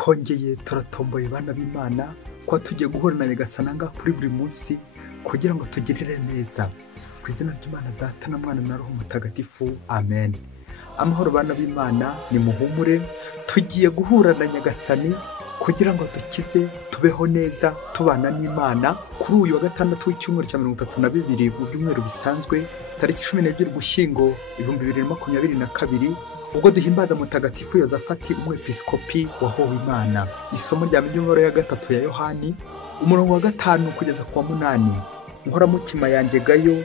twongeye turatomboye bana b'Imana ko tugiye guhura na Nyagasani kuri buri munsi kugira ngo tugirire neza ku izina ry'Imana Data na Mwana na Roho Mutagatifu amen. Amahoro bana b'Imana, ni muhumure, tugiye guhura na Nyagasani kugira ngo dukize tubeho neza tubana n'Imana kuri uyu wa gatandatu w'icyumweru cya 32 mu byumweru bisanzwe tariki 12 Ugushyingo 2022 ubwo duhimbaza mutagatifu Yozafati umwepiskopi wahowe Imana. Isomo rya minyomoro ya gatatu ya Yohani umurongo wa 5 kugeza ku wa 8. Nkora mutima yanjye gayo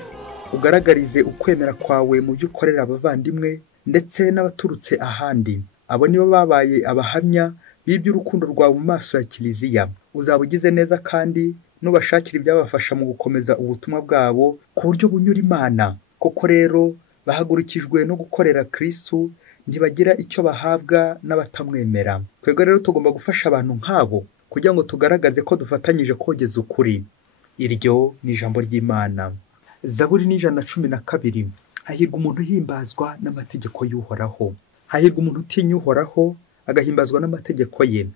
ugaragarize ukwemera kwawe mu byo ukorera abavandimwe ndetse n'abaturutse ahandi. Abo nibo babaye abahamya b'iby'urukundo rwawe mu maso ya Kiliziya. Uzabugize neza kandi nubashakira ibyabafasha mu gukomeza ubutumwa bwabo ku buryo bunyura Imana. Koko rero bahagurukijwe no gukorera Kristo, ntibagira icyo bahabwa n'abatamwemera. Twebwe rero tugomba gufasha abantu nk'abo kugira ngo tugaragaze ko dufatanyije kogeza ukuri. Iryo ni ijambo ry'Imana. Zaburi ni 112. Hahirwa umuntu himbazwa n'amategeko y'Uhoraho. Hahirwa umuntu utinya Uhoraho agahimbazwa n'amategeko ye.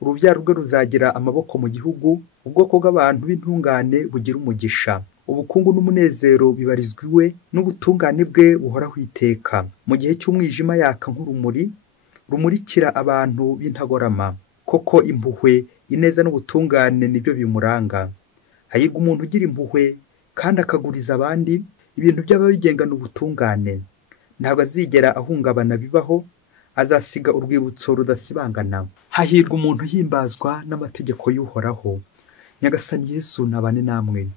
Urubyaro rwe ruzagira amaboko mu gihugu, ubwoko bw'abantu b'intungane bugira umugisha. Ubukungu n'umunezero bibarizwa iwe, n'ubutungane bwe buhoraho iteka. Mu gihe cy'umwijima yaka nk'urumuri rumurikira abantu b'intagorama. Koko impuhwe, ineza n'ubutungane nibyo bimuranga. Hahirwa umuntu ugira impuhwe kandi akaguriza abandi, ibintu by'ababigengana ubutungane. Ntabwo azigera ahungabana bibaho, azasiga urwibutso rudasibangana. Hahirwa umuntu himbazwa n'amategeko y'Uhoraho. Nyagasani Yesu nabane namwe.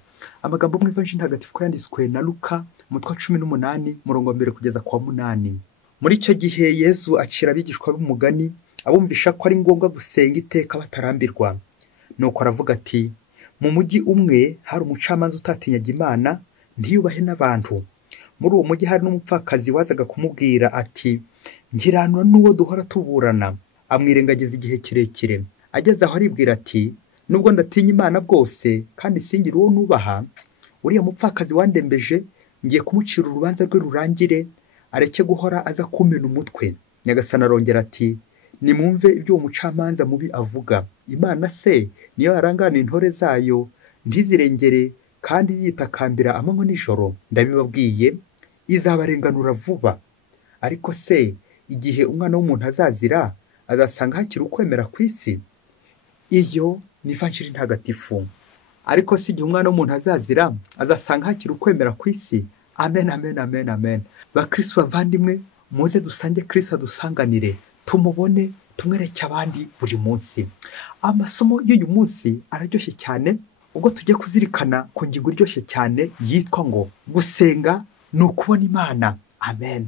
Amagambo mu Ivanjili ntagatifu yanditswe na Luka umutwe wa 18 murongo wa 1 kugeza ku wa 8. Muri icyo gihe Yesu acira abigishwa b'umugani abumvisha ko ari ngombwa gusenga iteka batarambirwa. Nuko aravuga ati, mu mujyi umwe hari umucamanza utatinyaga Imana, ntiyubahe n'abantu. Muri uwo mujyi hari n'umupfakazi wazaga kumubwira ati, ngiranwa n'uwo duhora tuburana. Amwirengagiza igihe kirekire. Ageze aho aribwira ati, nubwo ndatinya Imana bwose kandi singira uwo nubaha, uriya mupfakazi wandembeje ngiye kumucira urubanza rwe rurangire, areke guhora aza kumena umutwe. Nyagasani arongera ati, nimwumve ibyo uwo mucamanza mubi avuga. Imana se niyo yarangana intore zayo ntizirengere kandi yitakambira amanywa n'ijoro? Ndabibabwiye, izabarenganura vuba. Ariko se igihe umwana w'umuntu azazira, azasanga hakiri ukwemera ku isi? Iyo ni Ivanjili ntagatifu. Ariko si igihe umwana w'umuntu azazira, azasanga hakiri ukwemera ku isi? Amen, amen, amen, amen. Bakristo bavandimwe, muze dusange Kristo dusanganire, tumubone, tumwereke abandi buri munsi. Amasomo y'uyu munsi araryoshye cyane, ubwo tujye kuzirikana ku ngingo iryoshye cyane yitwa ngo gusenga ni ukubona Imana. Amen.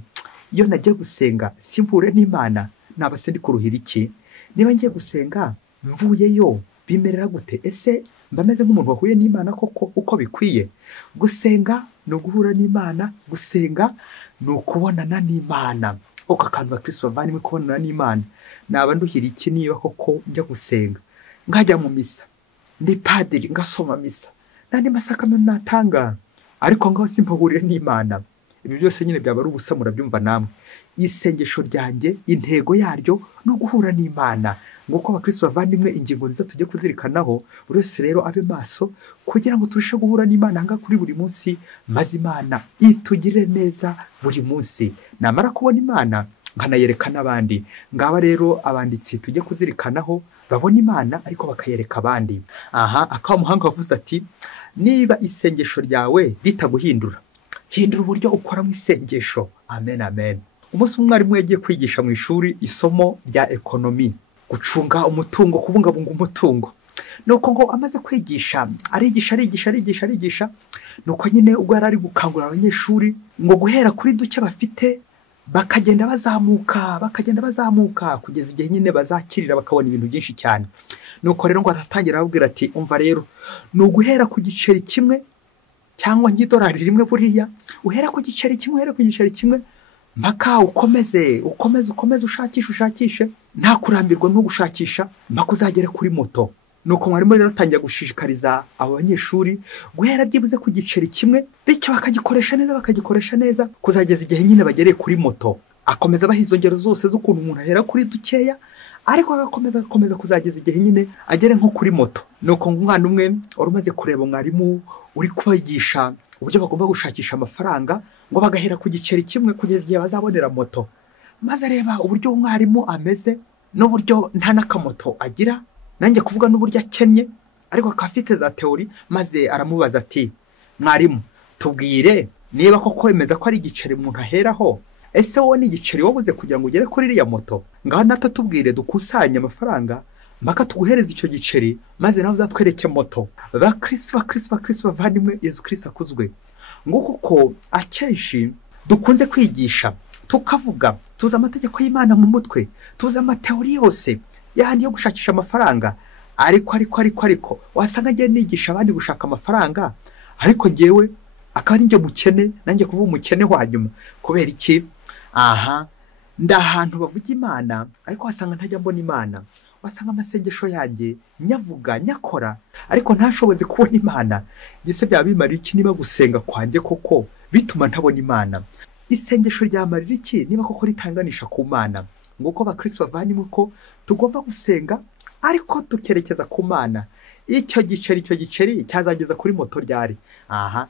Iyo nagiye gusenga simpure n'Imana, naba se ndi kuruhira iki? Niba ngiye gusenga mvuyeyo bimerera gute? Ese mbameze nk'umuntu wahuye n'Imana koko uko bikwiye? Gusenga ni uguhura n'Imana, gusenga ni ukubonana n'Imana. Uko akantu bakristo bavandimwe kubonana n'Imana, naba nduhira iki niba koko njya gusenga? Nkajya mu misa, ndi padiri ngasoma misa, nandi masakamento natanga, ariko ngaho simpahurire n'Imana. Ibi byose nyine byaba ari ubusa, murabyumva namwe. Isengesho ryanjye intego yaryo no guhura n'Imana. Nguko abakristo bavandimwe ingingo nziza tujye kuzirikanaho, buri wese rero abe maso kugira ngo turushe guhura n'Imana kuri buri munsi, maze Imana itugirire neza buri munsi. Namara kubona Imana nkanayereka n'abandi. Ngaba rero abanditsi tujye kuzirikanaho babona Imana ariko bakayereka abandi. Aha akawa muhanga wavuze ati, niba isengesho ryawe ritaguhindura, hindura uburyo ukora mu isengesho. Amen, amen. Umunsi umwarimu yagiye kwigisha mu ishuri isomo rya ekonomi, gucunga umutungo, kubungabunga umutungo. Nuko ngo amaze kwigisha arigisha, nuko nyine ubwo yari ari gukangurira abanyeshuri ngo guhera kuri duke bafite bakagenda bazamuka kugeza igihe nyine bazakirira bakabona ibintu byinshi cyane. Nuko rero ngo aratangira ababwira ati, umva rero, ni uguhera ku giceri kimwe cyangwa nk'idolari rimwe, buriya uhera ku giceri kimwe mpaka ukomeze ushakishe, nta kurambirwa no gushakisha mpaka uzagera kuri moto. Nuko mwarimu rero atangira gushishikariza abo banyeshuri guhera byibuze ku giceri kimwe, bityo bakagikoresha neza kuzageza igihe nyine bagereye kuri moto. Akomeza bahizo ngero zose z'ukuntu umuntu ahera kuri dukeya ariko agakomeza kuzageza igihe nyine agere nko kuri moto. Nuko umwana umwe wari umaze kureba mwarimu uri kubigisha uburyo bagomba gushakisha amafaranga ngo bagahera ku giceri kimwe kugeza igihe bazabonera moto. Maze areba uburyo umwarimu ameze n'uburyo nta n'akamoto agira, nanjye kuvuga n'uburyo akennye, ariko akafite za teori. Maze aramubaza ati, mwarimu tubwire niba koko kwemeza ko ari igiceri umuntu aheraho, ese wowe ni igiceri wabuze kugira ngo ugere kuri iriya moto? Ngaho natatubwire dukusanye amafaranga mpaka tuguhereza icyo giceri, maze nawe uzatwereke moto. Bakristo bavandimwe, Yesu Kristo akuzwe. Nguko ko akenshi dukunze kwigisha tukavuga tuzi amategeko y'Imana mu mutwe, tuzi amateori yose yandi yo gushakisha amafaranga, ariko wasanga ngiye nigisha abandi gushaka amafaranga, ariko ngewe akaba ari njye mukene, nanjye kuvuga umukene wa nyuma. Kubera iki? Ndahantu bavuga Imana, ariko wasanga ntajya mbona Imana. Wasanga amasengesho yanjye nyavuga nyakora, ariko ntashoboze kubona Imana. Gise byaba bimarira iki niba gusenga kwanjye koko bituma ntabona Imana? Isengesho ryamarira iki niba koko ritanganisha ku Mana? Nguko bakristo bavandimwe ko tugomba gusenga ariko tukerekeza ku Mana. Icyo giceri cyazageza kuri moto ryari?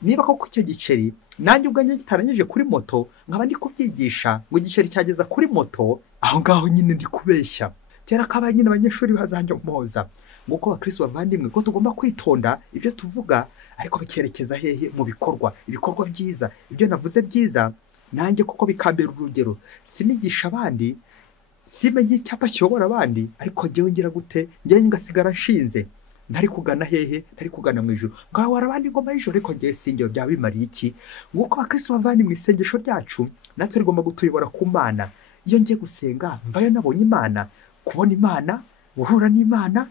Niba koko icyo giceri nanjye ubwanjye kitarangije kuri moto, nkaba ndi kubyigisha ngo igiceri cyageza kuri moto, aho ngaho nyine ndi kubeshya. Kera kaba nyine abanyeshuri bazanjye mpoza. Nguko bakristo bavandimwe ko tugomba kwitonda ibyo tuvuga, ariko bikerekeza hehe? Mu ibikorwa byiza. Ibyo navuze byiza nanjye koko bikambera urugero. Sinigisha abandi, simenye icyapa kiyobora abandi, ariko jyewe ngira gute? Njyewe ngasigara nshinze. Ntari kugana hehe? Ntari kugana mu ijuru. Ngaho warabandi ngoma y'ijoro, ariko ngiye singiro byaba bimariye iki? Nguko bakristo bavandimwe mu isengesho ryacu natwe rigomba gutuyobora ku Mana. Iyo ngiye gusenga mvayo nabonye Imana, kubona Imana, guhura n'Imana,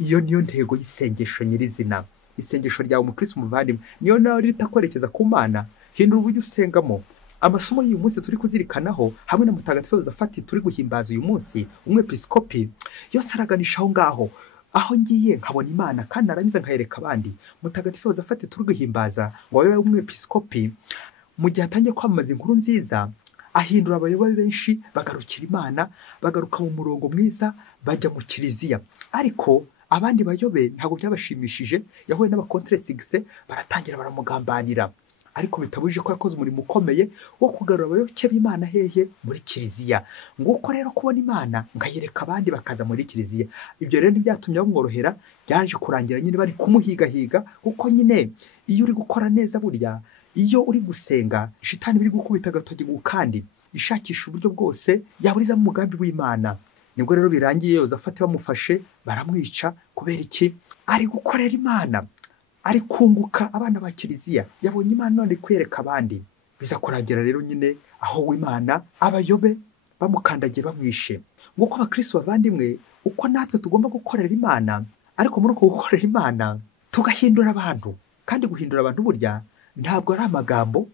iyo niyo ntego y'isengesho nyirizina. Isengesho ryawe umukristo muvandimwe niyo nawe ritakwerekeza ku Mana. Hindura uburyo usengamo. Amasomo y'uyu munsi turi kuzirikanaho hamwe na mutagatifu Yozafati turi guhimbaza uyu munsi, umwepiskopi, yose araganisha aho ngaho. Aho ngiye nkabona Imana kandi narangiza nkayereka abandi. Mutagatifu Yozafati turi guhimbaza ngo abe umwepiskopi, mu gihe atangiye kwamamaza inkuru nziza, ahindura abayobozi benshi bagarukira Imana, bagaruka mu murongo mwiza, bajya mu kiliziya. Ariko abandi bayobe ntabwo byabashimishije, yahuye n'abakontresigise, baratangira baramugambanira. Ariko bitabujije ko yakoze umurimo ukomeye wo kugarura abayoboke b'Imana hehe? Muri kiliziya. Nguko rero kubona Imana nkayereka abandi bakaza muri kiliziya. Ibyo rero ntibyatumye bamworohera, byaje kurangira nyine bari kumuhigahiga, kuko nyine iyo uri gukora neza burya, iyo uri gusenga, shitani biri gukubita agatoki kandi ishakisha uburyo bwose yaburiza mu mugambi w'Imana. Nibwo rero birangiye Yozafati bamufashe baramwica. Kubera iki? Ari gukorera Imana, ari kunguka abana ba kiliziya. Yabonye Imana none kwereka abandi. Biza kurangira rero nyine aho Imana abayobe bamukandagiye bamwishe. Nguko abakristo bavandimwe uko natwe tugomba gukorera Imana, ariko muri uko gukorera Imana tugahindura abantu. Kandi guhindura abantu burya ntabwo ari amagambo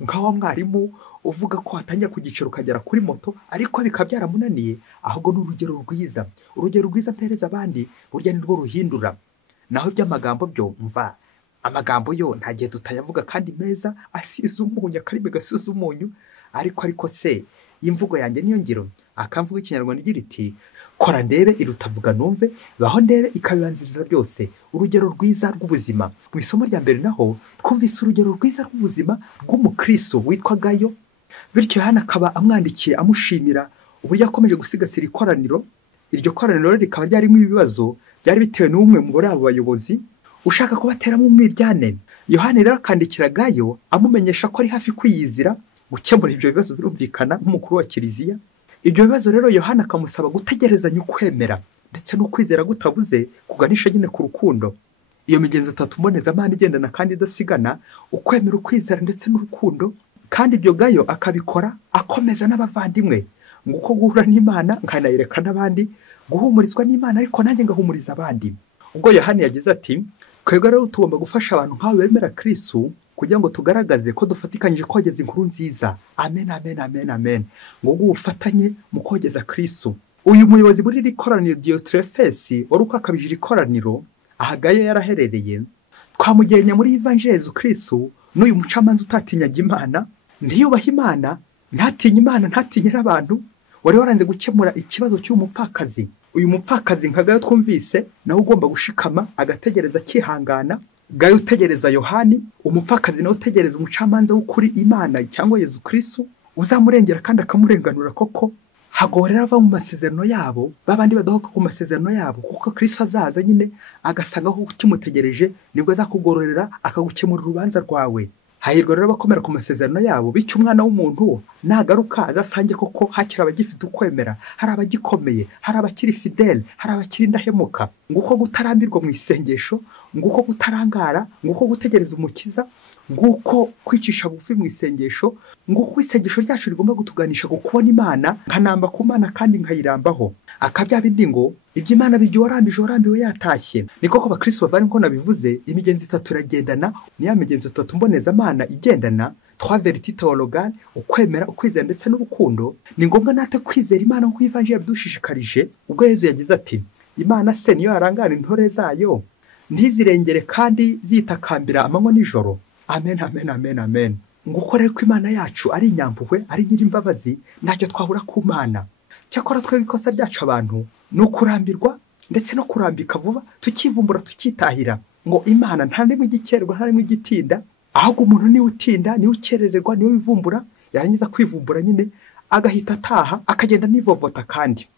nkaho mwarimu uvuga ko hatangira ku giciro ukagera kuri moto, ariko bikaba byaramunaniye. Ahubwo ni urugero rwiza. Urugero rwiza mpereza abandi burya nirwo ruhindura. Naho by'amagambo byo mva, amagambo yo nta gihe tutayavuga kandi meza, asize umunyu, akarimi gasize umunyu. Ariko se imvugo yanjye niyo ngiro. Akamvuga ikinyarwanda igira iti, kora ndebe irutavuga numve, baho ndebe ikabibanziriza byose. Urugero rwiza rw'ubuzima. Mu isomo rya mbere naho twumvise urugero rwiza rw'ubuzima bw'umukristo witwa Gayo. Bityo Yohana akaba amwandikiye amushimira uburyo akomeje gusigasira ikoraniro. Iryo koraniro rikaba ryarimo ibibazo byari bitewe n'umwe muri abo bayobozi ushaka kubateramo umwiryane. Yohana rero akandikira Gayo amumenyesha ko ari hafi kwiyizira gukemura ibyo bibazo, birumvikana nk'umukuru wa kiliziya. Ibyo bibazo rero Yohana akamusaba gutegerezanya ukwemera ndetse no kwizera gutabuze kuganisha nyine ku rukundo. Iyo migenzo itatu mbonezamana igendana kandi idasigana, ukwemera, ukwizera ndetse n'urukundo. Kandi ibyo Gayo akabikora akomeza n'abavandimwe. Nguko guhura n'Imana nkanayereka n'abandi, guhumurizwa n'Imana ariko nanjye ngahumuriza abandi. Ubwo Yohana yagize ati, twebwe rero tugomba gufasha abantu nk'abo bemera Kristo kugira ngo tugaragaze ko dufatikanyije kogeza inkuru nziza. Amen, amen, amen, amen. Ngo ubufatanye mu kogeza Kristo. Uyu muyobozi muri iri koraniro Diotrefesi wari uko akabije iri koraniro, aha Gayo yaraherereye, twamugenya muri Evangelii Yesu Kristo n'uyu mucamanza utatinyaga Imana, ntiyubaha Imana, ntatinya Imana, ntatinya n'abantu. wari waranze gukemura ikibazo cy'umupfakazi. Uyu mupfakazi nka Gayo twumvise nawe ugomba gushikama agategereza akihangana. Gayo utegereza Yohani, umupfakazi nawe utegereza umucamanza w'ukuri Imana cyangwa Yezu Kristo uzamurengera kandi akamurenganura koko. Hagorera ava mu masezerano yabo, babandi badahoka ku masezerano yabo, kuko Kristo azaza nyine agasanga ko kimutegereje nibwo azakugororera akagukemura urubanza rwawe. Hahirwa rero abakomera ku masezerano yabo, bityo umwana w'umuntu nagaruka azasange koko hakira abagifite ukwemera, hari abagikomeye, hari abakiri fidele, hari abakiri indahemuka. Nguko gutarambirwa mu isengesho, nguko gutarangara, nguko gutegereza umukiza, nguko kwicisha bugufi mu isengesho, nguko isengesho ryacu rigomba gutuganisha ku kubona Imana, nkanamba ku Mana kandi nkayirambaho. Akabya bindi ngo iby'Imana bijyo warambiwe yatashye. Niko ko bakristo bavanye ko nabivuze, imigenzi itatu iragendana, ni ya migenzi itatu mboneza Mana igendana, trois vertus théologales, ukwemera, ukwizera ndetse n'urukundo. Ni ngombwa nate kwizera Imana nko ivanjiri yabidushishikarije. Ubwo Yezu yagize ati, Imana se niyo arangana intore zayo, ntizirengere kandi zitakambira amanywa nijoro. Amen, amen, amen, amen. Nguko rero ko Imana yacu ari inyampuhwe, ari nyir'imbabazi, ntacyo twahura ku Mana. Cyakora twebwe ikosa ryacu abantu ni ukurambirwa ndetse no kurambika vuba, tukivumbura tukitahira ngo Imana nta nimwe igikererwa, nta nimwe igitinda, ahubwo umuntu niwe utinda, niwe ukerererwa, niwe wivumbura, yarangiza kwivumbura nyine agahita ataha akagenda nivovota. kandi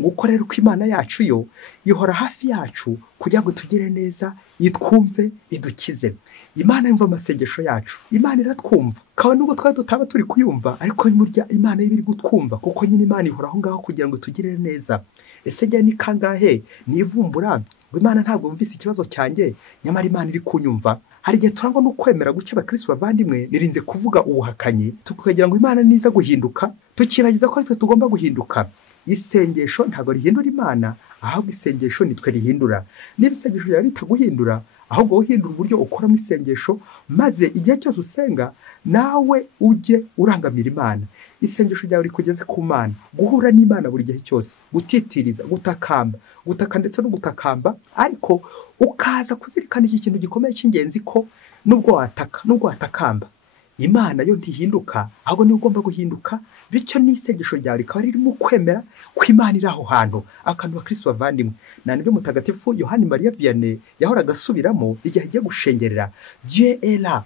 nguko rero ko Imana yacu yo ihora hafi yacu kugira ngo tugire neza, itwumve, idukize. Imana yumva amasengesho yacu, Imana iratwumva, kandi nubwo twari tutaba turi kuyumva, ariko burya Imana ibiri gutwumva, kuko nyine Imana ihora aho ngaho kugira ngo tugire neza. Ese njye ni kangahe nivumbura ngo Imana ntabwo yumvise ikibazo cyanjye, nyamara Imana iri kunyumva? Hari igihe turangwa no kwemera guke abakristo bavandimwe, nirinze kuvuga ubuhakanyi, tukagira ngo Imana niza guhinduka, tukibagiza ko twe tugomba guhinduka. Isengesho ntabwo rihindura Imana, ahubwo isengesho nitwe rihindura. Niba isengesho ryawe ritaguhindura, ahubwo uhindura uburyo ukoramo isengesho, maze igihe cyose usenga nawe ujye urangamira Imana. Isengesho ryawe rikugeze ku Mana, guhura n'Imana buri gihe cyose, gutitiriza, gutakamba, gutaka ndetse no gutakamba, ariko ukaza kuzirikana iki kintu gikomeye cy'ingenzi ko nubwo wataka, nubwo watakamba, Imana yo ntihinduka, ahubwo niwe ugomba guhinduka. Bityo n'isengesho ryawe rikaba ririmo kwemera ko Imana iri aho hantu. Akantu bakristo bavandimwe, nibyo mutagatifu Yohani Maria Vianney yahoraga asubiramo igihe agiye gushengerera, Dieu est là,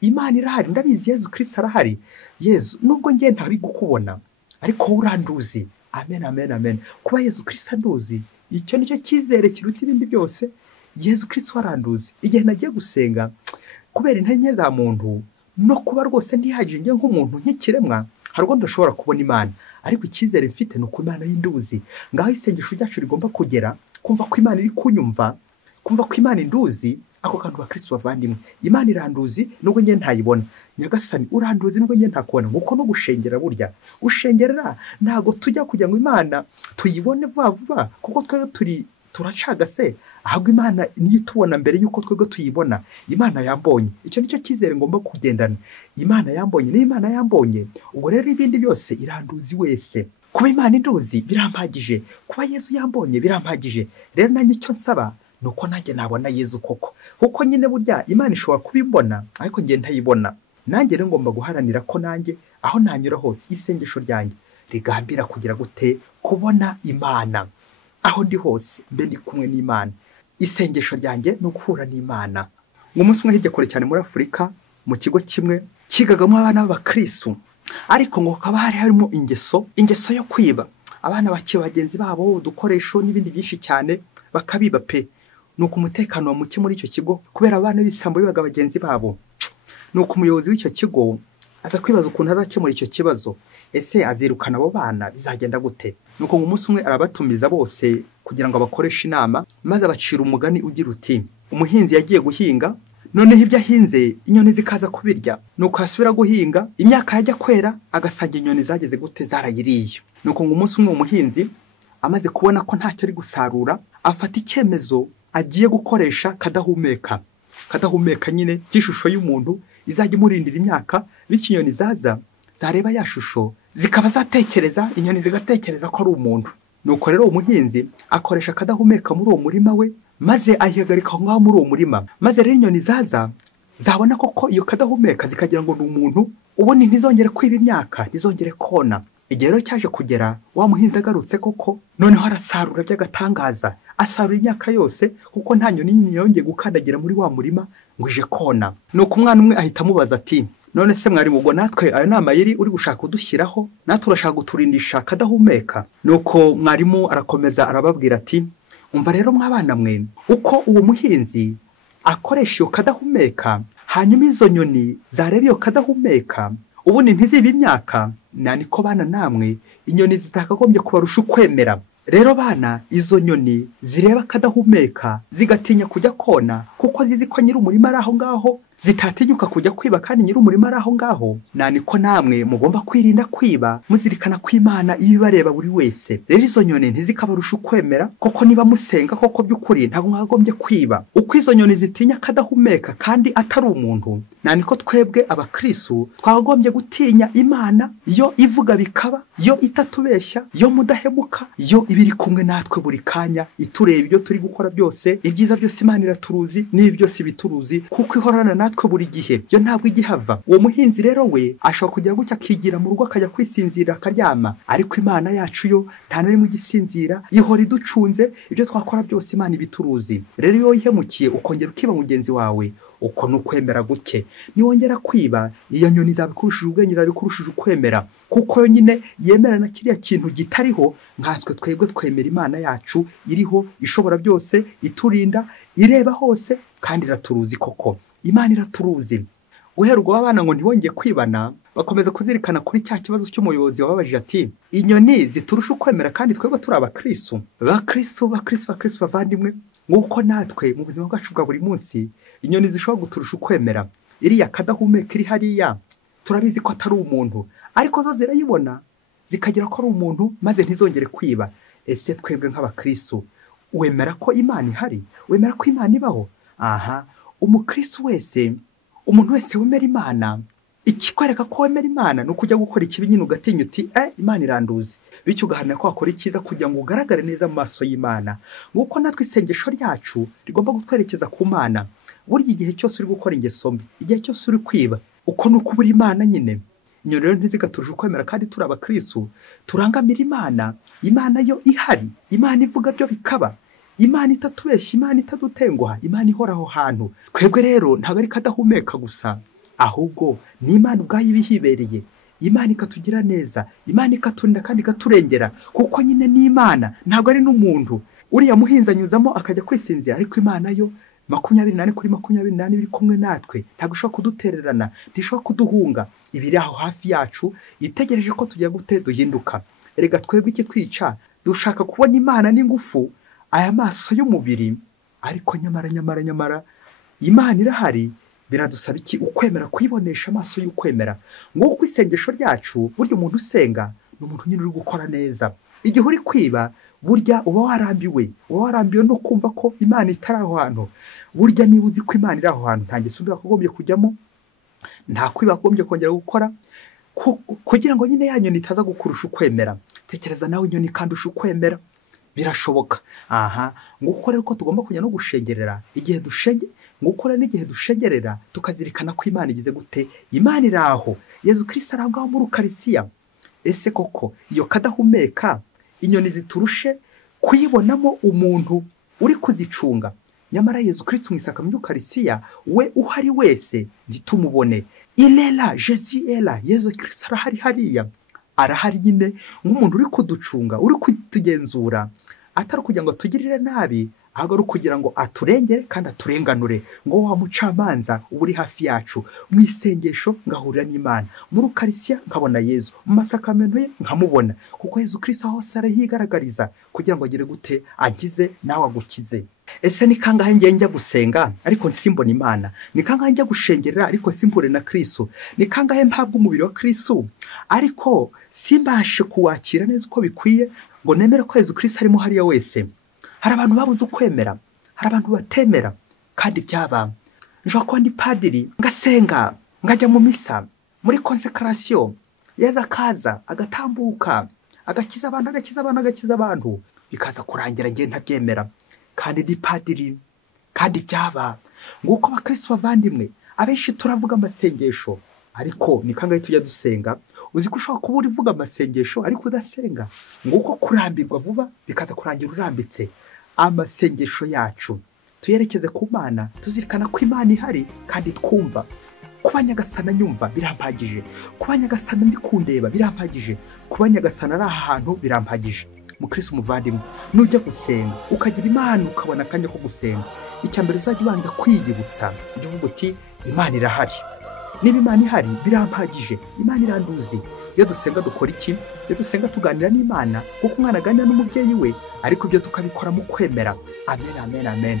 Imana irahari, ndabizi Yezu Kristo arahari. Yezu nubwo ngiye ntari gukubona, ariko uranduzi. Amen, amen, amen. Kuba Yezu Kristo anduzi, icyo nicyo cyizere kiruta ibindi byose. Yezu Kristo aranduzi. Igihe nagiye gusenga, kubera intege za muntu no kuba rwose ndihagije ngiye nk'umuntu nk'ikiremwa, hari ubwo ndashobora kubona Imana, ariko icyizere mfite ni uko Imana y'induzi. Ngaho isengesho ryacu rigomba kugera kumva ko Imana iri kunyumva, kumva ko Imana induzi. Ako kantu bakristo bavandimwe, Imana iranduzi nubwo ngiye ntayibona. Nyagasani uranduzi nubwo ngiye ntakubona. Nguko no gushengera, burya ushengerera ntago tujya kugira ngo Imana tuyibone vuba vuba, kuko twebwe turacagase, ahubwo Imana niyo itubona mbere yuko twebwe tuyibona. Imana yambonye, icyo nicyo cyizere ngomba kugendana. Imana yambonye, ni Imana yambonye, ubwo rero ibindi byose iranduzi wese. Kuba Imana induzi birampagije, kuba Yezu yambonye birampagije. Rero nanjye icyo nsaba nuko nanjye nabona Yezu koko, kuko nyine burya Imana ishobora kubimbona ariko ngiye ntayibona. Nanjye rero ngomba guharanira ko nanjye aho nanyura hose isengesho ryanjye rigambira kugira gute, kubona Imana. Aho ndi hose mbe ndi kumwe n'Imana. Isengesho ryanjye no guhura n'Imana. Umunsi umwe hirya kure cyane muri Afurika, mu kigo kimwe kigagamo abana b'abakristo, ariko ngo kaba harimo ingeso yo kwiba. Abana bakiba bagenzi babo udukoresho n'ibindi byinshi cyane, bakabiba pe. Nuko umutekano wa muke muri icyo kigo, kubera abana b'isambo bibaga bagenzi babo. Nuko umuyobozi w'icyo kigo aza kwibaza ukuntu azakemura icyo kibazo. Ese azirukana abo bana bizagenda gute? Nuko umunsi umwe arabatumiza bose kugira ngo abakoreshe inama, maze abacira umugani ugira uti, umuhinzi yagiye guhinga, noneho ibyo ahinze inyoni zikaza kubirya. Nuko asubira guhinga, imyaka yajya kwera, agasanga inyoni zageze gute, zarayiriye. Nuko umunsi umwe umuhinzi amaze kubona ko ntacyo ari gusarura, afata icyemezo agiye gukoresha kadahumeka nyine cy'ishusho y'umuntu, izajya imurindira imyaka, bityo inyoni zaza zareba ya shusho zikaba zatekereza, inyoni zigatekereza ko ari umuntu. Nuko rero umuhinzi akoresha kadahumeka muri uwo murima we, maze ahihagarika aho ngaho muri uwo murima. Maze rero inyoni zaza zabona koko iyo kadahumeka zikagira ngo ni umuntu, ubone ntizongere kwiba imyaka, ntizongere kona. igihe rero cyaje kugera wa muhinzi agarutse koko noneho arasarura by'agatangaza, asarura imyaka yose kuko nta nyoni yindi yongeye gukandagira muri wa murima ngo ije kona. Nuko umwana umwe ahita amubaza ati none se mwari mubwo natwe ayo nama yari uri gushaka kudushyiraho, natwe urashaka guturindisha kadahumeka? Nuko mwarimu arakomeza arababwira ati umva rero mwabana mwe, uko uwo muhinzi akoresha iyo kadahumeka, hanyuma izo nyoni zareba iyo kadahumeka ubundi ntizibe imyaka, niko bana namwe inyoni zitakagombye kubarusha ukwemera. Rero bana, izo nyoni zireba kadahumeka zigatinya kujya kona kuko zizi ko nyiri umurima ari aho ngaho, zitatinyuka kujya kwiba kandi nyiri umurima ari aho ngaho, niko namwe mugomba kwirinda kwiba muzirikana ko Imana ibibareba buri wese. Rero izo nyoni ntizikabarusha ukwemera, koko niba musenga koko by'ukuri ntabwo mwagombye kwiba. Uko izo nyoni zitinya kadahumeka kandi atari umuntu, niko twebwe abakristo twagombye gutinya Imana, yo ivuga bikaba, yo itatubeshya, yo mudahemuka, yo ibiri kumwe natwe buri kanya itureba ibyo turi gukora byose. Ibyiza byose Imana iraturuzi n'ibi byose ibituruzi kuko ihorana natwe buri gihe, yo ntabwo igihava. Uwo muhinzi rero we ashobora kujya gutya akigira mu rugo akajya kwisinzira akaryama, ariko Imana yacu yo nta na rimwe igisinzira, ihora iducunze, ibyo twakora byose Imana ibituruzi. Rero iyo yihemukiye ukongera ukiba mugenzi wawe, uko nukwemera guke. Niwongera kwiba, iyo nyoni zabikurushije ubwenge, zabikurushije ukwemera, kuko yo nyine yemera na kiriya kintu gitariho. Nkaswe twebwe twemera Imana yacu iriho, ishobora byose, iturinda, ireba hose kandi iraturuzi. Koko Imana iraturuzi. Uherwa abana ngo ntiwongeye kwibana, bakomeza kuzirikana kuri cya kibazo cy'umuyobozi wababajije ati inyoni ziturusha ukwemera kandi twebwe turi abakristo. Bakristo bavandimwe, nk'uko natwe mu buzima bwacu bwa buri munsi inyoni zishobora guturusha ukwemera. Iriya kadahumeka iri hariya turabizi ko atari umuntu, ariko zo zirayibona zikagira ko ari umuntu maze ntizongere kwiba. Ese twebwe nk'abakristo wemera ko Imana ihari? Wemera ko Imana ibaho? Aha, umukristo wese, umuntu wese wemera Imana, ikikwereka ko wemera Imana ni ukujya gukora ikibi nyine ugatinya uti Imana iranduzi, bityo ugaharanira ko wakora icyiza kugira ngo ugaragare neza mu maso y'Imana. Nguko natwe isengesho ryacu rigomba gutwerekeza ku Mana. Burya igihe cyose uri gukora ingeso mbi, igihe cyose uri kwiba, uko ni ukubura Imana nyine. Inyoni rero ntizigaturusha ukwemera kandi turi abakristo turangamira Imana. Imana yo ihari, Imana ivuga byo bikaba, Imana itatubeshya, Imana itadutenguha, Imana ihora aho hantu. Twebwe rero ntabwo ari kadahumeka gusa, ahubwo ni Imana ubwayo ibihibereye. Imana ikatugira neza, Imana ikaturinda kandi ikaturengera, kuko nyine ni Imana, ntabwo ari n'umuntu. Uriya muhinzi anyuzamo akajya kwisinzira, ariko Imana yo 24/24 biri kumwe natwe, ntabwo ishobora kudutererana, ntishobora kuduhunga, ibiri aho hafi yacu itegereje ko tujya gute duhinduka. Erega twebwe iki twica dushaka kubona Imana n'ingufu, aya maso y'umubiri, ariko nyamara Imana irahari. Biradusaba iki? Ukwemera, kwibonesha amaso y'ukwemera. Nguko isengesho ryacu, burya umuntu usenga ni umuntu nyine uri gukora neza. Igihe uri kwiba, burya uba warambiwe no kumva ko Imana itari aho hantu. Burya niba uzi ko Imana iri aho hantu, nta ngeso mbi wakagombye kujyamo, nta kwiba wakagombye kongera gukora, kugira ngo nyine ya nyoni itaza gukurusha ukwemera. Tekereza nawe inyoni ikandusha ukwemera, birashoboka. Aha, nguko rero ko tugomba kujya no gushengerera igihe ngukora n'igihe dushengerera, tukazirikana ko Imana igize gute, Imana iri aho. Yezu Kristo arangaho muri Ukarisiya. Ese koko iyo kadahumeka inyoni ziturushe kuyibonamo umuntu uri kuzicunga? Nyamara Yezu Kristo mu isakamyo Ukarisiya we uhari wese ntitumubone. Ilela Jésus ela, Yezu Kristo arahari hariya, arahari nyine nk'umuntu uri kuducunga, uri kutugenzura, atari kugira ngo tugirire nabi, ahubwo ari kugira ngo aturengere kandi aturenganure. Ngo wa mucamanza uba uri hafi yacu. Mu isengesho ngahurira n'Imana, muri Ukarisiya nkabona Yezu, mu masakamento ye nkamubona, kuko Yezu Kristo hose arahigaragariza kugira ngo agire gute, agize nawe agukize. Ese ni kangahe njya gusenga ariko simbona Imana? Ni kangahe njya gushengerera ariko simbure na Kristo? Ni kangahe mpabwa umubiri wa Kristo ariko simbashe kuwakira neza uko bikwiye ngo nemere ko Yezu Kristo arimo hariya wese? Hari abantu babuze ukwemera, hari abantu batemera, kandi byaba nshobora kuba ndi padiri ngasenga, ngajya mu misa, muri konsekarasiyo, Yezu akaza agatambuka agakiza abantu, bikaza kurangira ngiye ntabyemera, kandi ndi padiri, kandi byaba. Nguko abakristo bavandimwe, abenshi turavuga amasengesho, ariko ni kangahe tujya dusenga uzi ko ushobora kuba urivuga amasengesho ariko udasenga, nguko kurambirwa vuba bikaza kurangira urambitse. Amasengesho yacu tuyerekeze ku Mana, tuzirikana ko Imana ihari kandi twumva. Kuba Nyagasana nyumva birampagije, kuba Nyagasana ndi kundeba birampagije, kuba Nyagasana ari ahantu birampagije. Mukristo umuvandimwe, nujya gusenga ukagira Imana ukabona akanya ko gusenga, icyambere uzajya ubanza kwiyibutsa, ujye uvuga uti Imana irahari. Niba Imana ihari birampagije, Imana iranduzi. Iyo dusenga dukora iki? Iyo dusenga tuganira n'Imana kuko umwana aganira n'umubyeyi we, ariko ibyo tukabikora mu kwemera. Amen, amen, amen.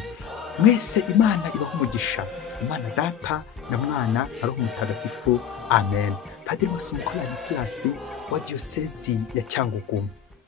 Mwese Imana ibaha umugisha, Imana Data na Mwana na Roho Mutagatifu. Amen. Padiri Musumukuru Ladislas wa Diyosezi ya Cyangugu.